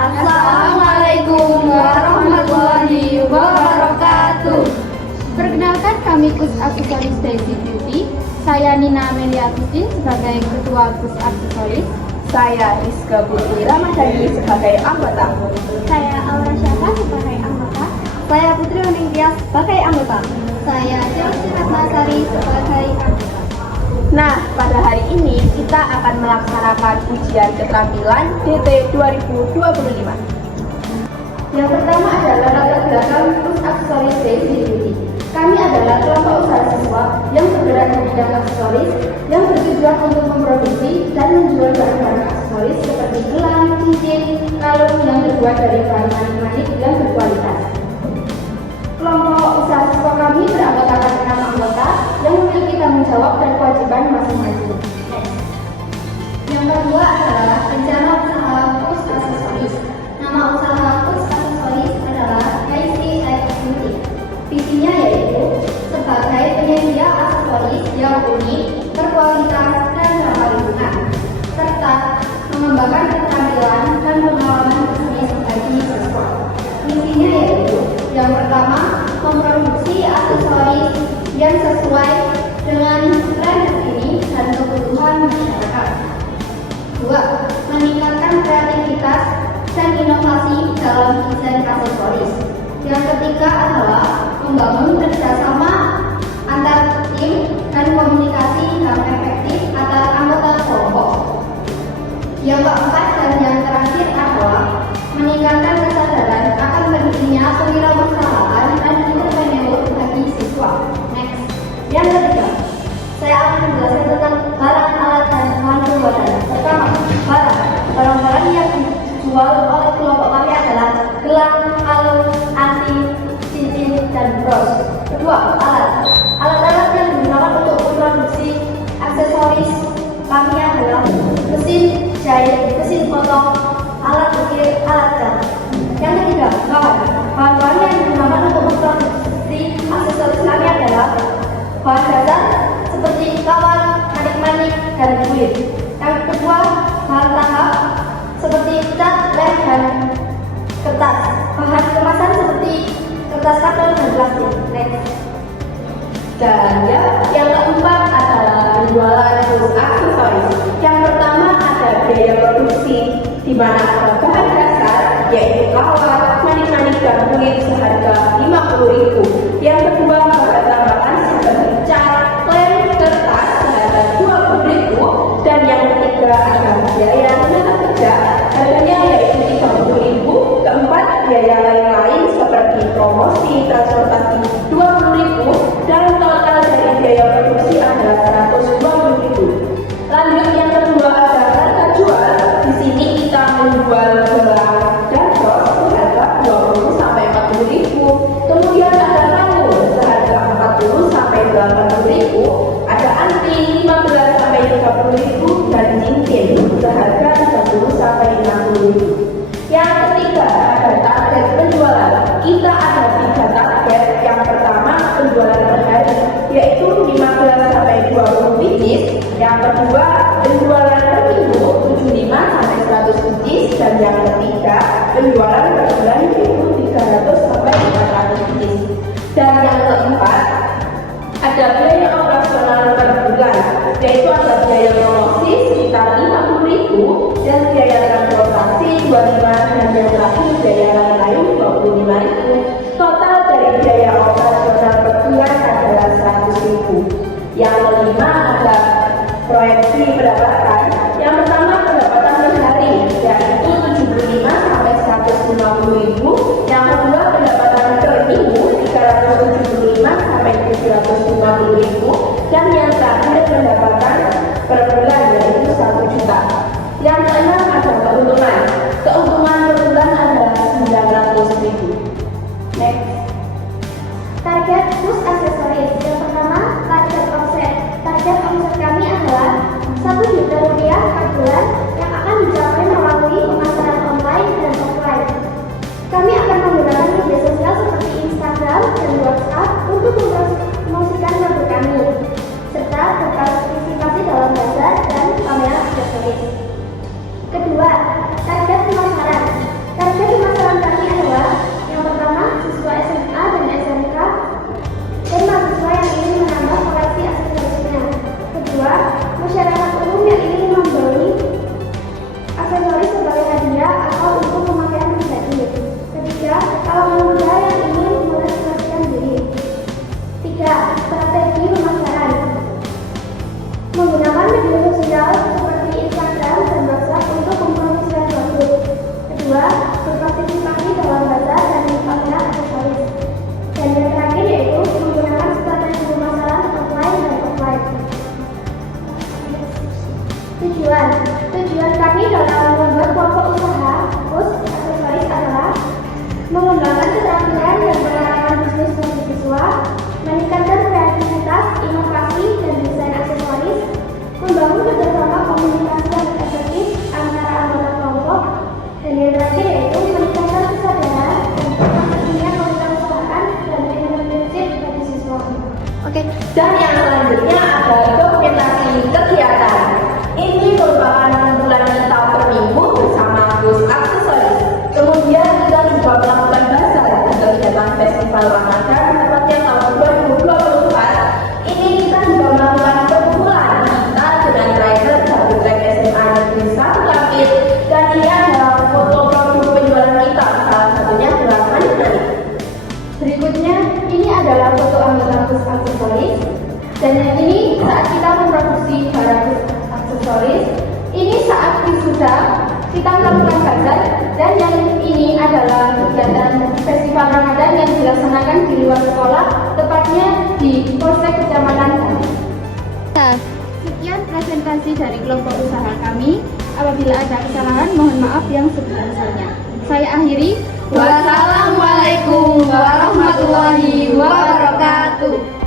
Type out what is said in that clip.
Assalamualaikum warahmatullahi wabarakatuh. Perkenalkan, kami Kus Aksesoris Daisy Beauty. Saya Nina Amelia Tutin sebagai Ketua Kus Aksesoris. Saya Rizka Putri Ramadhani sebagai anggota. Saya Aura Syafa sebagai anggota. Saya Putri Oningtia sebagai anggota. Saya Chelsea Ratnasari sebagai anggota. Nah, pada hari ini kita akan melaksanakan ujian keterampilan DT 2025. Yang pertama adalah latar belakang Kus Aksesoris Daisy Beauty. Kami adalah kelompok usaha siswa yang bergerak di bidang aksesoris yang bertujuan untuk memproduksi dan menjual barang-barang aksesoris seperti gelang, cincin, kalung yang terbuat dari bahan manik-manik yang berkualitas. Kelompok usaha siswa kami beranggotakan 6 anggota yang memiliki tanggung jawab dan kewajiban masing-masing. Yang kedua adalah rencana usaha Kus Aksesoris. Nama usaha Kus Aksesoris adalah Daisy Beauty. Visinya yaitu sebagai penyedia aksesoris yang unik, berkualitas, dan ramah lingkungan, serta mengembangkan keterampilan dan pengalaman bisnis bagi siswa. Misinya yaitu yang pertama, memproduksi aksesoris yang sesuai dengan tren terkini dan kebutuhan masyarakat. Dua, meningkatkan kreativitas dan inovasi dalam desain aksesoris. Yang ketiga adalah membangun kerjasama antar tim dan komunikasi yang efektif antar anggota kelompok. Yang keempat dan yang terakhir adalah meningkatkan kesadaran akan pentingnya kewirausahaan dan entrepreneur bagi siswa. Next. Yang ketiga, saya akan menjelaskan tentang barang, alat, dan bahan pembuatan. Pertama, barang-barang yang dijual oleh kelompok kami adalah gelang, kalung, anting, cincin, dan bros. Kedua, alat-alat yang digunakan untuk memproduksi aksesoris kami adalah mesin jahit, mesin potong, alat ukir, alat jam. Yang ketiga, bahan-bahan yang digunakan untuk memproduksi aksesoris kami adalah bahan dasar seperti kawat, manik-manik, dan kulit. Yang kedua, bahan tahap seperti cat, lem, dan kertas. Bahan kemasan seperti kertas karton dan plastik. Next. Dan yang keempat adalah penjualan Kus Aksesoris. Yang pertama ada biaya produksi, di mana ada bahan dasar yaitu kawat, manik-manik, dan kulit seharga 50.000. Yang kedua bahan tambahan seperti cat, lem, kertas seharga 20.000. Dan yang ketiga ada biaya tenaga kerja, harganya yaitu 30.000. Keempat biaya lain-lain seperti promosi, transportasi 20.000. Dan total dari biaya produksi adalah 120.000. Lanjut yang kedua ada harga jual. Di sini kita menjual gelang dan bros seharga 20 sampai 40.000. Kemudian ada kalung seharga 40 sampai 80.000. Ada anting 15 sampai 30.000 dan cincin seharga 30 sampai 50.000. Yang ketiga ada target penjualan. Kita ada 3 target. Yang pertama penjualan per hari yaitu 15 sampai 20 biji. Yang kedua penjualan per minggu 75 sampai 100 biji. Dan yang ketiga penjualan per bulan yaitu 300 sampai 400 biji. Dan yang keempat ada biaya operasional per bulan, yaitu ada biaya promosi sekitar 50.000 dan biaya transportasi 25, dan yang terakhir biaya lain 25.000. Total dari biaya operasional per bulan adalah 100.000. Yang kelima ada proyeksi pendapatan. Yang pertama pendapatan per hari yaitu 75 sampai 150.000. Yang kedua pendapatan per minggu 375 sampai 750.000. Dan yang terakhir pendapatan per bulan yaitu 1 juta. Yang keenam ada keuntungan. Keuntungan kedua, berpartisipasi dalam bazar dan pameran aksesoris. Dan yang terakhir yaitu menggunakan strategi pemasaran online dan offline. Tujuan kami dalam membuat kelompok usaha khusus aksesoris adalah mengembangkan keterampilan dan pengalaman bisnis mahasiswa, meningkatkan kreativitas, inovasi, dan desain aksesoris, membangun kerjasama komunikasi yang efektif antara anggota kelompok, dan yang terakhir yaitu meningkatkan kesadaran dan pentingnya kewirausahaan dan entrepreneurship bagi siswa. Oke, dan yang selanjutnya ada dokumentasi kegiatan. Ini merupakan kumpulan kita per minggu bersama Gus Aksesoris. Kemudian kita juga melakukan bazar dan kegiatan festival Ramadan tepatnya tahun 2024. Ini kita juga melakukan perkumpulan kita dengan trainer Jabodetabek SMA Negeri 1 Lampir, dan ini adalah foto produk penjualan kita, salah satunya adalah manik. Berikutnya, ini adalah foto anggota Gus Aksesoris, dan yang ini saat kita memproduksi barang Gus Aksesoris. Ini saat wisuda kita melakukan bazar, dan yang ini adalah kegiatan festival Ramadan yang dilaksanakan di luar sekolah, tepatnya di Polsek Kecamatan kami. Sekian presentasi dari kelompok usaha kami. Apabila ada kesalahan, mohon maaf yang sebesar-besarnya. Saya akhiri. Wassalamualaikum warahmatullahi wabarakatuh.